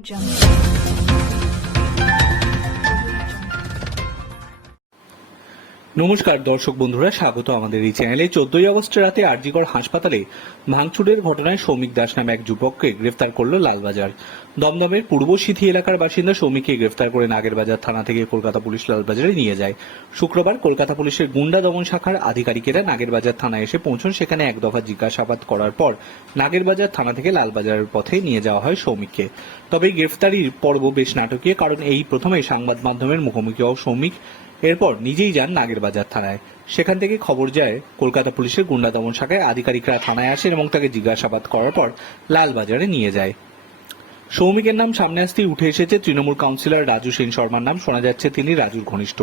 jump. নমস্কার, দর্শক বন্ধুরা, স্বাগত আমাদের এই চ্যানেলে। চোদ্দই আগস্ট রাতে আরজিকর হাসপাতালে ভাঙচুরের ঘটনায় সৌমিক দাস নামে এক যুবককে গ্রেফতার করল লালবাজার। দমদমের পূর্ব সিথি এলাকার বাসিন্দা সৌমিককে গ্রেফতার করে নাগেরবাজার থানা থেকে কলকাতা পুলিশ লালবাজারে নিয়ে যায়। শুক্রবার কলকাতা পুলিশের গুন্ডা দমন শাখার আধিকারিকেরা নাগেরবাজার থানায় এসে পৌঁছন। সেখানে এক দফা জিজ্ঞাসাবাদ করার পর নাগেরবাজার থানা থেকে লালবাজারের পথে নিয়ে যাওয়া হয় সৌমিককে তবে গ্রেফতারির পর্ব বেশ নাটকীয়, কারণ এই প্রথমে সংবাদ মাধ্যমের মুখোমুখি হওয়া সৌমিক এরপর নিজেই যান নাগেরবাজার থানায়। সেখান থেকে খবর যায়, কলকাতা পুলিশের গুন্ডা দমন শাখায় আধিকারিকরা থানায় আসেন এবং তাকে জিজ্ঞাসাবাদ করার পর লালবাজারে নিয়ে যায়। সৌমিকের নাম সামনে আসতেই উঠে এসেছে তৃণমূল কাউন্সিলর রাজু সেন শর্মার নাম, শোনা যাচ্ছে তিনি রাজুর ঘনিষ্ঠ।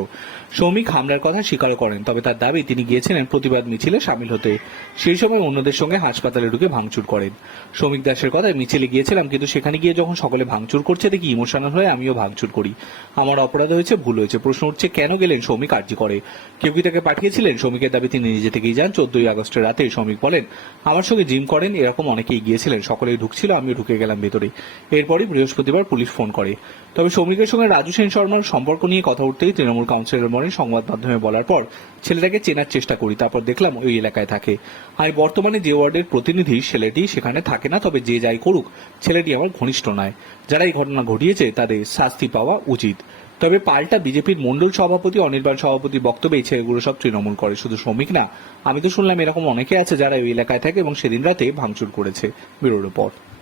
সৌমিক হামলার কথা স্বীকার করেন, তবে তার দাবি তিনি গিয়েছিলেন প্রতিবাদ মিছিলে সামিল হতে। সেই সময় অন্যদের সঙ্গে হাসপাতালে ঢুকে ভাঙচুর করেন। সৌমিক দাসের কথায়, মিছিলে গিয়েছিলাম, কিন্তু সেখানে গিয়ে যখন সকলে ভাঙচুর করছে, দেখি ইমোশনাল হয়ে আমিও ভাঙচুর করি। আমার অপরাধ হয়েছে, ভুল হয়েছে। প্রশ্ন উঠছে, কেন গেলেন সৌমিক আর্জি করে? কেউ কি তাকে পাঠিয়েছিলেন? সৌমিকের দাবি তিনি নিজে থেকেই যান চোদ্দই আগস্টের রাতে সৌমিক বলেন, আমার সঙ্গে জিম করেন, এরকম অনেকেই গিয়েছিলেন, সকলেই ঢুকছিল, আমিও ঢুকে গেলাম ভেতরে। এরপরই বৃহস্পতিবার পুলিশ ফোন করে। তবে সৌমিকের সঙ্গে রাজু সেন শর্মার সম্পর্ক নিয়ে কথা উঠতেই তৃণমূল কাউন্সিলর মনে সংবাদ মাধ্যমে বলার পর ছেলেটাকে চেনার চেষ্টা করি, তারপর দেখলাম ওই এলাকায় থাকে। আর বর্তমানে যে ওয়ার্ডের প্রতিনিধি ছেলেটি সেখানে থাকে না, তবে যে যাই করুক, ছেলেটি আমার ঘনিষ্ঠ নয়। যারা এই ঘটনা ঘটিয়েছে, তাদের শাস্তি পাওয়া উচিত। তবে পাল্টা বিজেপির মন্ডল সভাপতি, অনির্বাণ সভাপতির বক্তব্যে এই ছেলেগুলো সব তৃণমূল করে, শুধু শ্রমিক না। আমি তো শুনলাম এরকম অনেকে আছে যারা ওই এলাকায় থাকে এবং সেদিন রাতে ভাঙচুর করেছে। Bureau report.